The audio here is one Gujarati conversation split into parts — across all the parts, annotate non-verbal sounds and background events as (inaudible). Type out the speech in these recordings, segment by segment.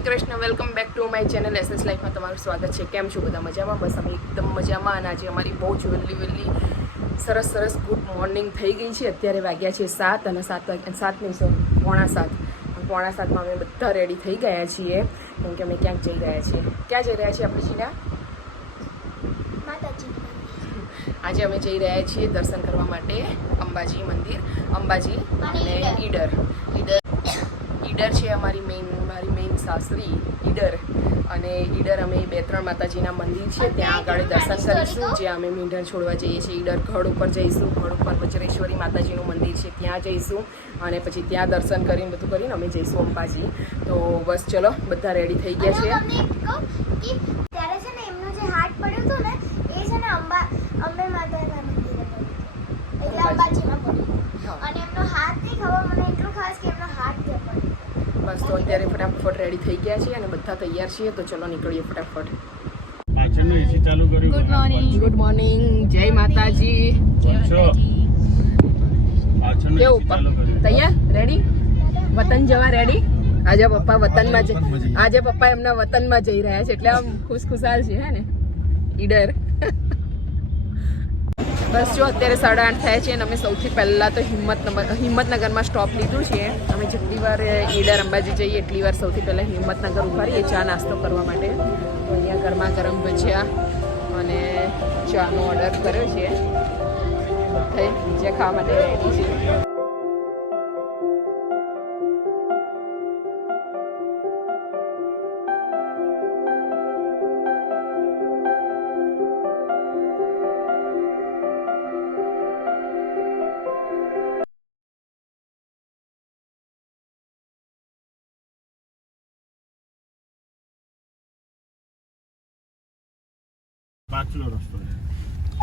Shri Krishna welcome back to my channel S S લાઈફમાં તમારું સ્વાગત છે. કેમ છો બધા મજામાં? બસ અમે એકદમ મજામાં અને આજે અમારી બહુ જ વહેલી વહેલી સરસ સરસ ગુડ મોર્નિંગ થઈ ગઈ છે. અત્યારે વાગ્યા છે સાત અને સાત વાગ્યા સાત નહીં સોરી પોણા સાત. પોણા સાતમાં અમે બધા રેડી થઈ ગયા છીએ કેમ કે અમે ક્યાંક જઈ રહ્યા છીએ. ક્યાં જઈ રહ્યા છીએ આપણે શીના આજે અમે જઈ રહ્યા છીએ દર્શન કરવા માટે અંબાજી મંદિર અંબાજી અને ઈડર. ઈડર. ઈડર છે અમારી મેઇન મારી સાસરી ઈડર. અને ઈડર અમે બે ત્રણ માતાજીના મંદિર છે ત્યાં આગળ દર્શન કરીશું જ્યાં અમે મીંઢણ છોડવા જઈએ છીએ ઈડર ગઢ ઉપર જઈશું ગઢ ઉપર વજરેશ્વરી માતાજીનું મંદિર છે ત્યાં જઈશું. અને પછી ત્યાં દર્શન કરીને બધું કરીને અમે જઈશું અંબાજી. તો બસ ચલો બધા રેડી થઈ ગયા છે અને તમને કહું કે ત્યારે છે ને એમનું જે હાથ પડ્યું હતું ને એ છે ને અંબા અંબે માતાના મંદિરે પડ્યું હતું. એટલે અંબાજીમાં પડ્યું હા. અને એમનો હાથ નહીં ખબર મને એટલું ખાસ કે એમનો હાથ ત્યાં પડ્યો બસ તો અત્યારે ફટાફટ રેડી થઈ ગયા છીએ અને બધા તૈયાર છીએ તો ચલો નીકળીએ ફટાફટ. Good morning. ગુડ મોર્નિંગ જય માતાજી. કેવું? તૈયાર? રેડી વતન જવા રેડી આજે પપ્પા વતનમાં જ આજે પપ્પા એમના વતનમાં જઈ રહ્યા છે એટલે આમ ખુશખુશાલ છે હે ને? ઈડર. બસ જો અત્યારે સાડા આઠ થયા છે અને અમે સૌથી પહેલાં તો હિંમત હિંમતનગરમાં સ્ટોપ લીધું છે. અમે જેટલી વાર ઈડર અંબાજી જઈએ, એટલી વાર સૌથી પહેલાં હિંમતનગર ઉભારીએ ચા નાસ્તો કરવા માટે. તો અહીંયા ગરમા ગરમ ભજીયા અને ચાનો ઓર્ડર કર્યો છે. બધા બીજા ખાવા માટે રેડી છે.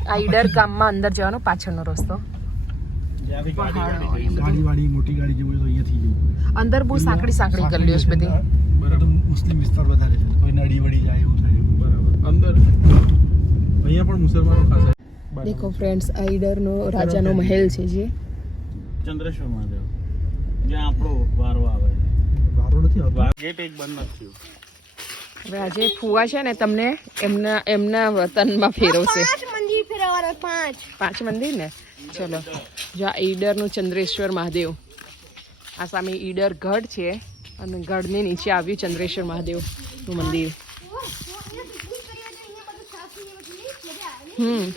આ ઈડર ગામમાં અંદર જવાનો પાછળનો રસ્તો. અંદર બહુ સાંકડી સાંકડી ગલીઓ છે બધી. બરાબર. મુસ્લિમ વિસ્તાર વધારે છે. કોઈ નડી વડી જાય એવું થાય. બરાબર. અંદર. અહીંયા પણ મુસલમાનો ખાસ દેખો ફ્રેન્ડ્સ આ ઈડરનો રાજાનો મહેલ છે જે. ચંદ્રેશ્વર મહાદેવ. જ્યાં આપણો વારો આવે. વારો નથી આવતો. ગેટ એક બંધ નથી થયું. હવે આજે ફુવા છે ને તમને એમના એમના વતનમાં ફેરવશે. ફેરવવાના પાંચ. પાંચ મંદિર ને? ચલો. જો આ ઈડરનું ચંદ્રેશ્વર મહાદેવ. આ સામે ઈડર ગઢ છે અને ગઢની નીચે આવ્યું ચંદ્રેશ્વર મહાદેવનું મંદિર. હમ.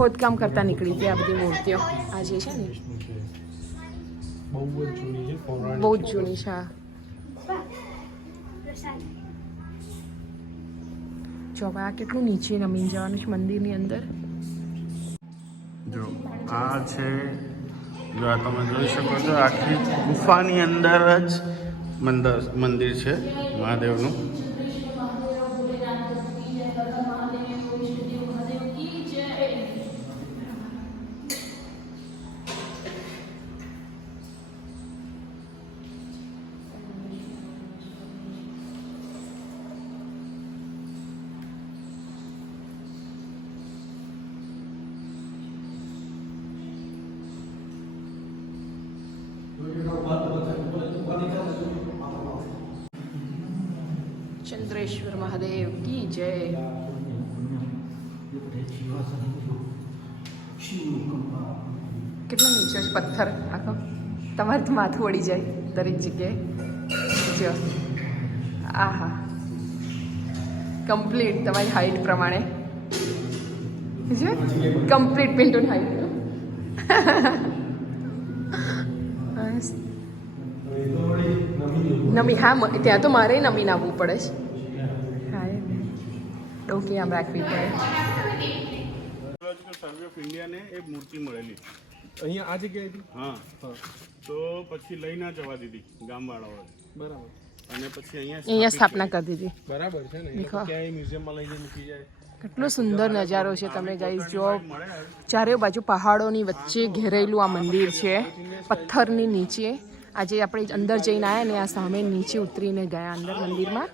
ખોદકામ કરતા નીકળી હતી આ બધી મૂર્તિઓ. આ જે છે ને, બહુ જ જૂની છે જ હવે આ કેટલું નીચે નમીન જવાનું છે મંદિરની અંદર. જો, આ છે, જો આ તમે જોઈ શકો છો, આખી ગુફાની અંદર જ મંદિર મંદિર છે મહાદેવનું ચંદ્રેશ્વર મહાદેવ કી જય કેટલો નીચો છે? પથ્થર. આખો. તમારે તો માથું વળી જાય દરેક જગ્યાએ. જો. આહા. કમ્પ્લીટ તમારી હાઈટ પ્રમાણે. છે કમ્પ્લીટ પિન્ટુન હાઈટ નમી હા ત્યાં તો મારે નમી આવવું પડે છે ડોકી આમ રાખવી પડે. સર્વે ઓફ ઇન્ડિયાને એ મૂર્તિ મળેલી. અહીંયા આ જગ્યાએ હા. હા. તો પછી લઈ ના જવા દીધી ગામવાળાઓએ. બરાબર. અને પછી અહીંયા અહીંયા સ્થાપના કરી દીધી. બરાબર છે ને? ક્યાંય મ્યુઝિયમમાં લઈને મૂકી જાય. કેટલો સુંદર નજારો છે તમે ગાઈઝ જો ચારે બાજુ પહાડોની વચ્ચે ઘેરાયેલું આ મંદિર છે. પથ્થરની નીચે. આજે આપણે અંદર જઈને આવ્યા ને આ સામે નીચે ઉતરીને ગયા અંદર મંદિરમાં.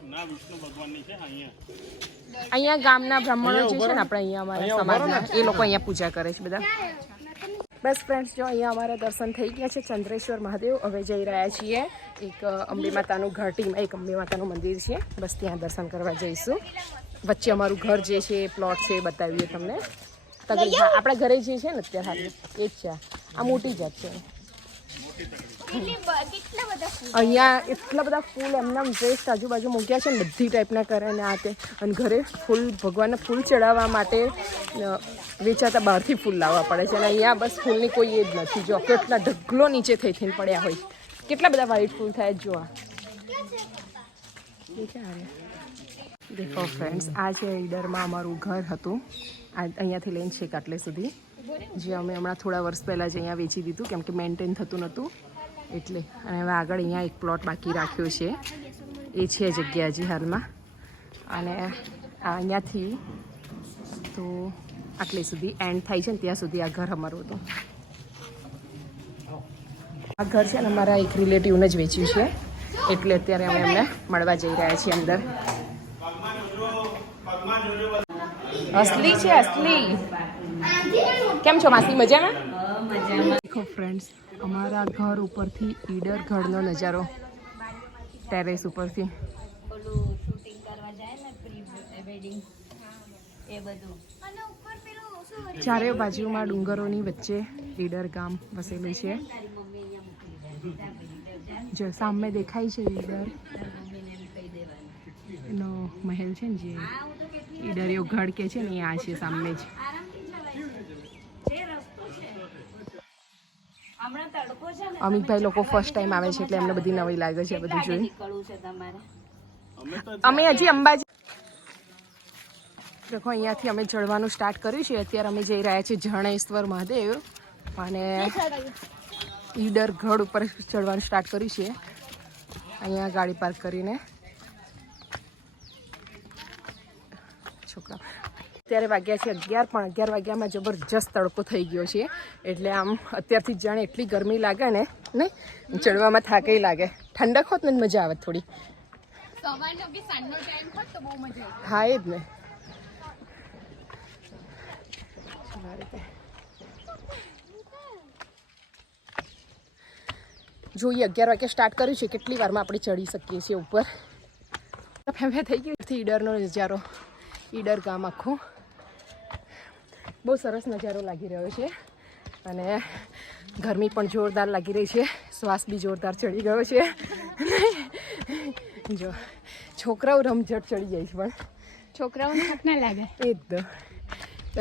અહીંયા ગામના બ્રાહ્મણો જે છે ને આપણે અહીંયા અમારા સમાજના એ લોકો અહીંયા પૂજા કરે છે બધા. બસ ફ્રેન્ડ્સ જો અહીંયા અમારા દર્શન થઈ ગયા છે ચંદ્રેશ્વર મહાદેવ. હવે જઈ રહ્યા છીએ એક અંબે માતાનું ઘાટીમાં એક અંબે માતાનું મંદિર છે. બસ ત્યાં દર્શન કરવા જઈશું. વચ્ચે અમારું ઘર જે છે પ્લોટ છે એ બતાવીએ તમને. તગડી હા આપણા ઘરે જે છે ને અત્યારે હાલ એ જ છે. આ. આ મોટી જાત છે. અહીંયા એટલા બધા ફૂલ એમના વેસ્ટ આજુબાજુ મૂક્યા છે ને બધી ટાઈપના કરે ને આ તે. અને ઘરે ફૂલ, ભગવાનને ફૂલ ચડાવવા માટે વેચાતા બહારથી ફૂલ લાવવા પડે છે. અને અહીંયા બસ ફૂલની કોઈ એ જ નથી. જો, કેટલા ઢગલો નીચે થઈ થઈને પડ્યા હોય. કેટલા બધા વ્હાઈટ ફૂલ થાય જો આ. દેખો ફ્રેન્ડ્સ આ છે ઈડરમાં અમારું ઘર હતું. આ અહીંયાથી લઈને છેક આટલે સુધી. જે અમે હમણાં થોડા વર્ષ પહેલાં જ અહીંયા વેચી દીધું, કેમ કે મેન્ટેન થતું નહોતું. એટલે અને હવે આગળ અહીંયા એક પ્લોટ બાકી રાખ્યો છે. એ છે જગ્યા હજી હાલમાં. અને આ અહીંયાથી તો આટલે સુધી એન્ડ થાય છે ને ત્યાં સુધી આ ઘર અમારું હતું. આ ઘર છે ને અમારા એક રિલેટિવને જ વેચ્યું છે. એટલે અત્યારે અમે એમને મળવા જઈ રહ્યા છીએ અંદર. અસલી છે અસલી. કેમ છો માસી? મજામાં? દેખો ફ્રેન્ડ્સ અમારા ઘર ઉપરથી ઈડર ઘરનો નજારો. ટેરેસ ઉપરથી. ચારે બાજુમાં ડુંગરોની વચ્ચે ઈડર ગામ વસેલું છે. જો સામે દેખાય છે ઈડર. એનો મહેલ છે ને જે ઈડરિયો ઘડ કે છે ને આ છે સામે જ હમણાં તડકો છે ને અમિતભાઈ લોકો ફર્સ્ટ ટાઈમ આવે છે એટલે એમને બધી નવી લાગે છે બધું જોઈ નીકળવું છે તમારે? અમે અમે હજી અંબાજી દેખો અહીંયાથી અમે ચડવાનું સ્ટાર્ટ કર્યું છે. અત્યારે અમે જઈ રહ્યા છીએ જણેશ્વર મહાદેવ અને ઈડર ગઢ ઉપર ચડવાનું સ્ટાર્ટ કર્યું છે. અહીંયા ગાડી પાર્ક કરીને. અત્યારે વાગ્યા છે અગિયાર પણ અગિયાર વાગ્યામાં જબરજસ્ત તડકો થઈ ગયો છે. એટલે આમ અત્યારથી જાણે એટલી ગરમી લાગે ને નહીં? ચડવામાં થાકેય લાગે. ઠંડક હોત ને મજા આવે થોડી. હા એ જ ને. જોઈએ અગિયાર વાગે સ્ટાર્ટ કર્યું છે. કેટલી વારમાં આપણે ચડી શકીએ છીએ ઉપર? ફેફે થઈ ગયું ઈડરનો નજારો. ઈડર ગામ આખું. બહુ સરસ નજારો લાગી રહ્યો છે. અને ગરમી પણ જોરદાર લાગી રહી છે. શ્વાસ બી જોરદાર ચડી ગયો છે. (laughs) જો છોકરાઓ રમઝટ ચડી જાય છે પણ. છોકરાઓને થાક ના લાગે. એ જ તો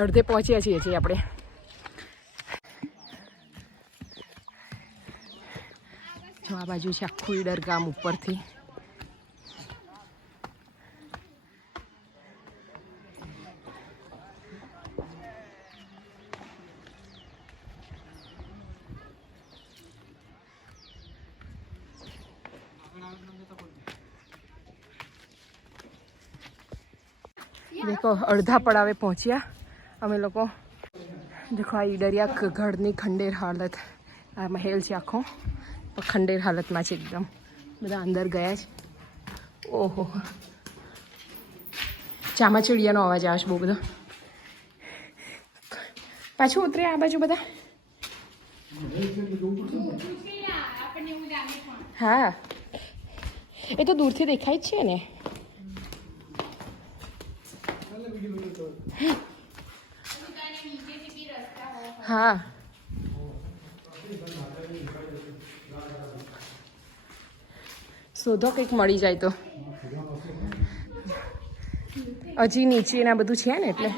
અડધે પહોંચ્યા છીએ છીએ આપણે. જો આ બાજુ છે આખું ઈડર ગામ ઉપરથી. દેખો અડધા પડાવે પહોંચ્યા. અમે લોકો દેખો આ ઈડરિયા ખ- ગઢની ખંડેર હાલત. આ મહેલ છે આખો. ખંડેર હાલતમાં છે એકદમ. બધા અંદર ગયા છે. ઓહો. ચામાચીડિયાનો અવાજ આવે છે બહુ બધો. પાછું ઉતરે આ બાજુ બધા? હા. એ તો દૂરથી દેખાય જ છે ને. હા. શોધો કંઈક મળી જાય તો. હજી નીચે ના બધું છે ને એટલે?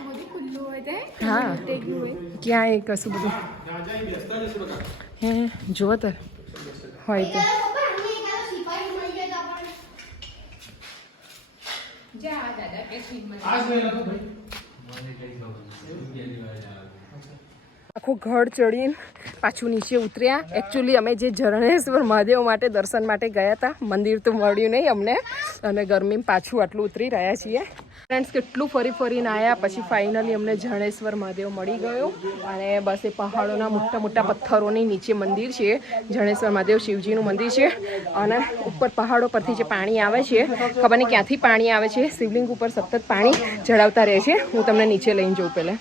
હા. ક્યાં એ કશું બધું? હે, જુઓ તો. હોય તો. આખું ઘડ ચડીને પાછું નીચે ઉતર્યા. એકચ્યુઅલી અમે જે ઝરણેશ્વર મહાદેવ માટે દર્શન માટે ગયા હતા મંદિર તો મળ્યું નહીં અમને. અને ગરમીમાં પાછું આટલું ઉતરી રહ્યા છીએ. ફ્રેન્ડ્સ, કેટલું ફરી ફરીને આવ્યા પછી ફાઇનલી અમને જણેશ્વર મહાદેવ મળી ગયો. અને બસ એ પહાડોના મોટા મોટા પથ્થરોની નીચે મંદિર છે. જણેશ્વર મહાદેવ શિવજીનું મંદિર છે. અને ઉપર પહાડો પરથી જે પાણી આવે છે, ખબર નહીં ક્યાંથી પાણી આવે છે, શિવલિંગ ઉપર સતત પાણી ચડાવતા રહે છે. હું તમને નીચે લઈને જઉં પહેલાં.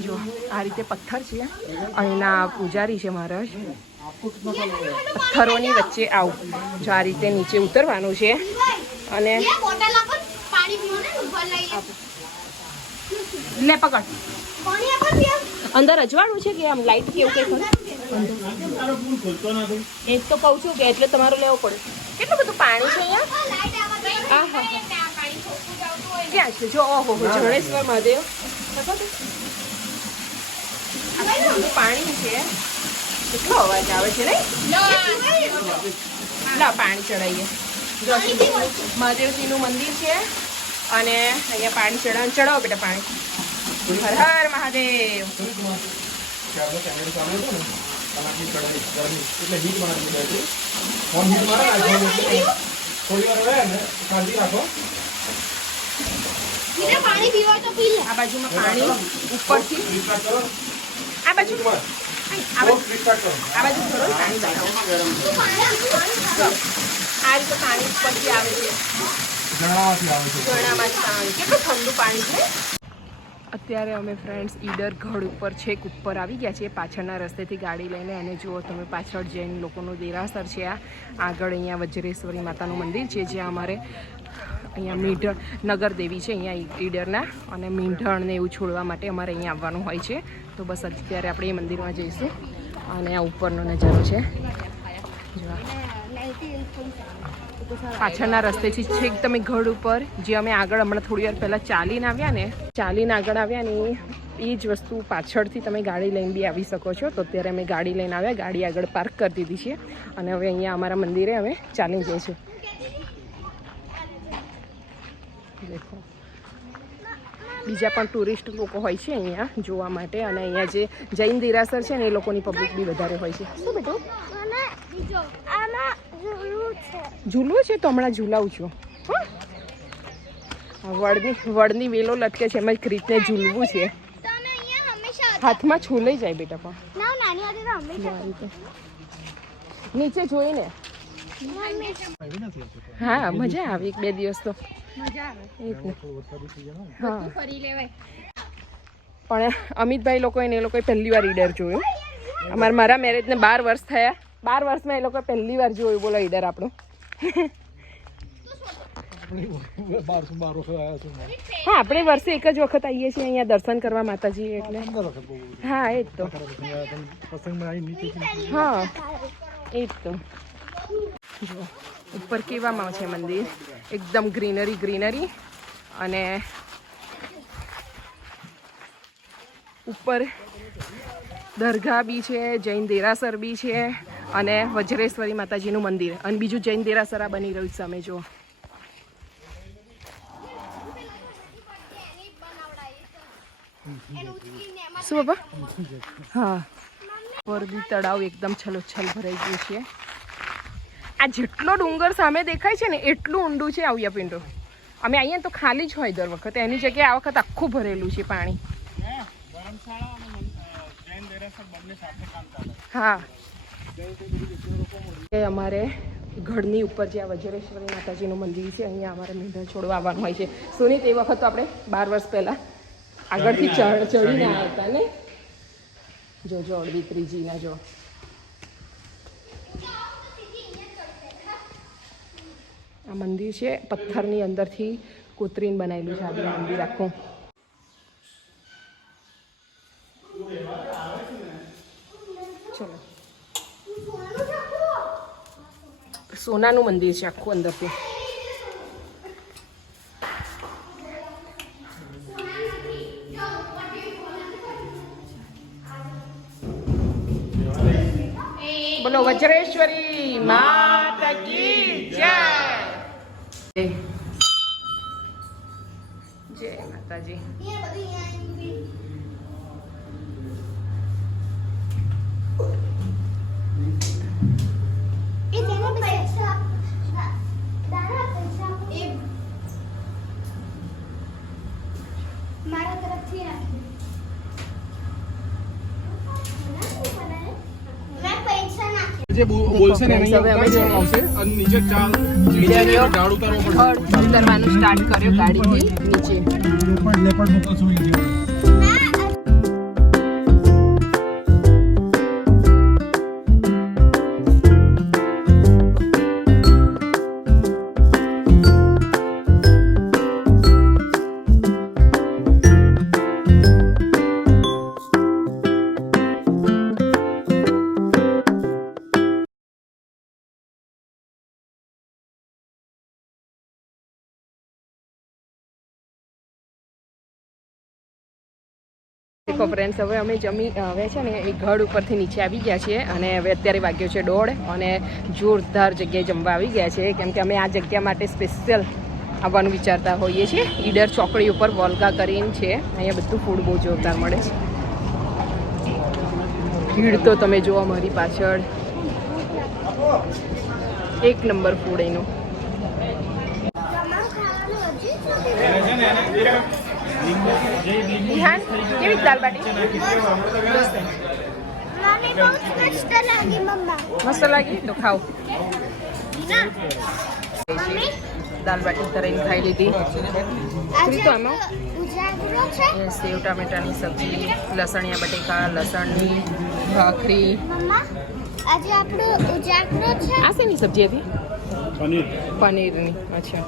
જો આ રીતે પથ્થર છે. અહીંના પૂજારી છે મહારાજ. પથ્થરોની વચ્ચે આવું. જો આ રીતે નીચે ઉતરવાનું છે. અને લે પકડ. અંદર અજવાળું છે કે આમ લાઈટ કે એવું કંઈ એ તો કહું છું કે એટલે તમારે લેવો પડે. કેટલું બધું પાણી છે અહીંયા? આ હા ક્યાં છે? જો ઓહો હો, જડેશ્વર મહાદેવ. પાણી છે. કેટલો અવાજ આવે છે નહીં? લા પાણી ચડાવીએ મહાદેવજીનું મંદિર છે. અને અહીંયા પાણી ચડાવ ચડાવો બેટા પાણી. હર હર મહાદેવ. આ બાજુમાં પાણી ઉપરથી. આ બાજુ. આ બાજુ. આ બાજુ થોડું પાણી. આ રીતે પાણી ઉપરથી આવે છે. ઝરણામાંથી પાણી કેટલું ઠંડુ પાણી છે અત્યારે અમે ફ્રેન્ડ્સ ઈડર ગઢ ઉપર છેક ઉપર આવી ગયા છીએ. પાછળના રસ્તેથી ગાડી લઈને અને જુઓ તમે પાછળ જૈન લોકોનું દેરાસર છે આ. આગળ અહીંયા વજ્રેશ્વરી માતાનું મંદિર છે, જ્યાં અમારે અહીંયા મીઢ નગર દેવી છે, અહીંયા ઈડરના. અને મીંઢણ ને એવું છોડવા માટે અમારે અહીંયા આવવાનું હોય છે. તો બસ અત્યારે આપણે એ મંદિરમાં જઈશું. અને આ ઉપરનો નજારો છે. જો આ. પાછળના રસ્તેથી છેક તમે ઘડ ઉપર, જે અમે આગળ હમણાં થોડી વાર પહેલાં ચાલીને આવ્યા ને, ચાલીને આગળ આવ્યા ને, એ- જ વસ્તુ પાછળથી તમે ગાડી લઈને બી આવી શકો છો. તો અત્યારે અમે ગાડી લઈને આવ્યા, ગાડી આગળ પાર્ક કરી દીધી છે. અને હવે અહીંયા અમારા મંદિરે અમે ચાલી જઈશું દેખો. બીજા પણ ટુરિસ્ટ લોકો હોય છે અહીંયા જોવા માટે. અને અહીંયા જે જૈન દેરાસર છે ને, એ લોકોની પબ્લિક બી વધારે હોય છે. શું બેટું અને બીજો આમાં ઝૂલું છે ઝૂલવું છે તો હમણાં ઝૂલાવું છું? વડની વડની વેલો લટકે છે, એમાં એક રીતને ઝૂલવું છે. હાથમાં છૂલાઈ જાય બેટા પણ. નીચે જોઈને. હા, મજા આવે એક બે દિવસ તો. પણ અમિતભાઈ લોકો એને એ લોકોએ પહેલી વાર ઈડર જોયું. અમારા મારા મેરેજને બાર વર્ષ થયા. બાર વર્ષમાં એ લોકો પહેલી વાર જોયું, બોલો ઈડર આપણું. હા, આપણે વર્ષે એક જ વખત આવીએ છીએ અહીંયા દર્શન કરવા માતાજી એટલે. હા, એ જ તો. હા, એ જ તો. જો, ઉપર કેવામાં છે મંદિર? એકદમ ગ્રીનરી ગ્રીનરી. અને ઉપર દરગાહ બી છે, જૈન દેરાસર બી છે. અને વજ્રેશ્વરી માતાજીનું મંદિર. અને બીજું જૈન દેરાસરા બની રહ્યું છે સામે જો શું બાબા હા. પર તળાવ એકદમ છલોછલ ભરાઈ ગયું છે. આ જેટલો ડુંગર સામે દેખાય છે ને એટલું ઊંડું છે આવ્યા પિંડું અમે અહીંયા તો ખાલી જ હોય દર વખતે. એની જગ્યાએ આ વખત આખું ભરેલું છે પાણી. હા. અમારે ગઢની ઉપર જે આ વજ્રેશ્વરી માતાજીનું મંદિર છે અહીંયા અમારે મીંઢા છોડવા આવવાનું હોય છે. સુનિત એ વખત તો આપણે બાર વર્ષ પહેલાં આગળથી ચડ ચડીને આવ્યા હતા ને? જો જો અડવી ત્રીજીના જો. આ મંદિર છે પથ્થરની અંદરથી કોતરીને બનાવેલું છે આ મંદિર આખું. ચલો. સોનાનું મંદિર છે આખું અંદરથી. બોલો વજ્રેશ્વરી માતા કી જય માતાજી એ તેને પૈસા દાદા પૈસા એ મારા તરફથી રાખી મેં પૈસા નાખ્યા જે બોલશે ને friends, હવે અમે અહીંયા છે ને- આવશે. અને નીચે ચાલ વીડિયો ડાળ ઉતારવો પડશે ઉતારવાનું સ્ટાર્ટ કર્યો ગાડીથી નીચે. લેપડ લેપડ મૂકો છું વીડિયો દેખો ફ્રેન્ડ્સ હવે અમે જમી હવે છે ને એ ઘડ ઉપરથી નીચે આવી ગયા છીએ અને હવે અત્યારે વાગ્યો છે દોઢ અને જોરદાર જગ્યાએ જમવા આવી ગયા છે કેમ કે અમે આ જગ્યા માટે સ્પેશિયલ આવવાનું વિચારતા હોઈએ છીએ. ઈડર ચોકડી ઉપર વોલ્ગા કરીને છે. અહીંયા બધું ફૂડ બહુ જોરદાર મળે છે. ભીડ તો તમે જુઓ મારી પાછળ. એક નંબર ફૂડ એનું. વિહાન કેવી દાલ બાટી મસ્ત લાગી મમ્મા. મસ્ત લાગી? તો ખાઓ. મમ્મી? દાલ બાટી તરીને ખાઈ લીધી. આજે તો આમાં? ઉજાગરો સેવ ટામેટાની સબ્જી લસણિયા બટેકા લસણની ભાખરી. મમ્મા આજે આપણો ઉજાગરો છે? આ શેની સબ્જી હતી? પનીર. પનીરની અચ્છા.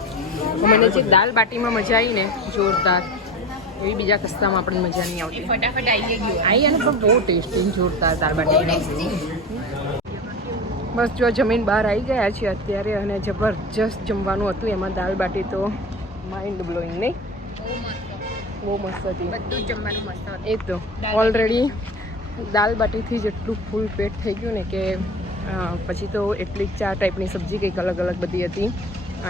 મને જે દાલ બાટીમાં મજા આવી ને જોરદાર એવી બીજા કસ્તામાં આપણને મજા નહીં આવતી. ફટાફટ આવી ગયું આવી અને પણ બહુ ટેસ્ટી જોરદાર દાળ બાટી બસ જો જમીન બહાર આવી ગયા છે અત્યારે અને જબરજસ્ત જમવાનું હતું. એમાં દાલ બાટી તો માઇન્ડ બ્લોઈંગ નહીં. બહુ મસ્ત હતી. બધું જમવાનું મસ્ત એ તો ઓલરેડી દાલબાટીથી બાટીથી જ એટલું ફૂલ પેટ થઈ ગયું ને કે પછી તો એટલી ચાર ટાઈપની સબ્જી કંઈક અલગ અલગ બધી હતી.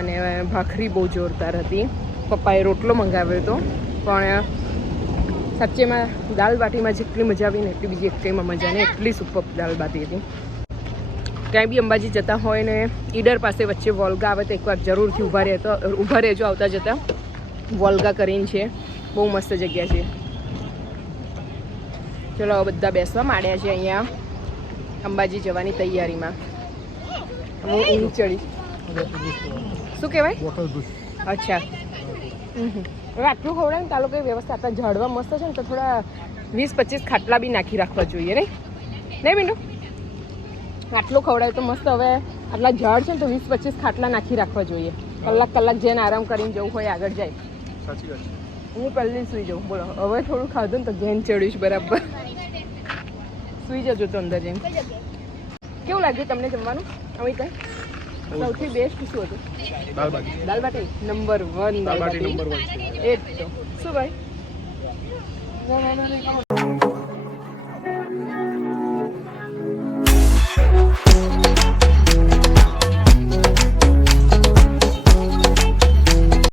અને ભાખરી બહુ જોરદાર હતી. પપ્પાએ રોટલો મંગાવ્યો હતો. પણ સાચેમાં દાલ બાટીમાં જેટલી મજા આવી ને એટલી બીજી એકમાં મજા નહીં એટલી સુપર દાલ બાટી હતી. ક્યાંય બી અંબાજી જતા હોય ને ઈડર પાસે વચ્ચે વોલ્ગા આવે તો એકવાર જરૂરથી ઊભા રહેતો ઊભા રહેજો આવતા જતા. વોલ્ગા કરીને છે બહુ મસ્ત જગ્યા છે. ચલો બધા બેસવા માંડ્યા છે અહીંયા અંબાજી જવાની તૈયારીમાં. હું ઊંઘ ચડી. શું કહેવાય? અચ્છા. હવે આટલું ખવડાવે ને તાલો કઈ વ્યવસ્થા આટલા ઝાડવા મસ્ત છે ને તો થોડા વીસ પચીસ ખાટલા બી નાખી રાખવા જોઈએ નહીં? નહીં મીંડુ આટલું ખવડાવે તો મસ્ત હવે આટલા ઝાડ છે ને તો વીસ પચીસ ખાટલા નાખી રાખવા જોઈએ. કલાક કલાક જેને આરામ કરીને જવું હોય આગળ જાય. સાચી વાત હું પહેલી સુઈ જાઉં. બોલો હવે થોડું ખાધું ને તો ઘેન ચડ્યું બરાબર. સુઈ જજો તો અંદર જઈને કેવું લાગ્યું તમને જમવાનું? અમે કઈ? સૌથી બેસ્ટ શું હતું? Dal baati. Dal baati. Number one dal dal baati baati number one એ જ તો. શું ભાઈ?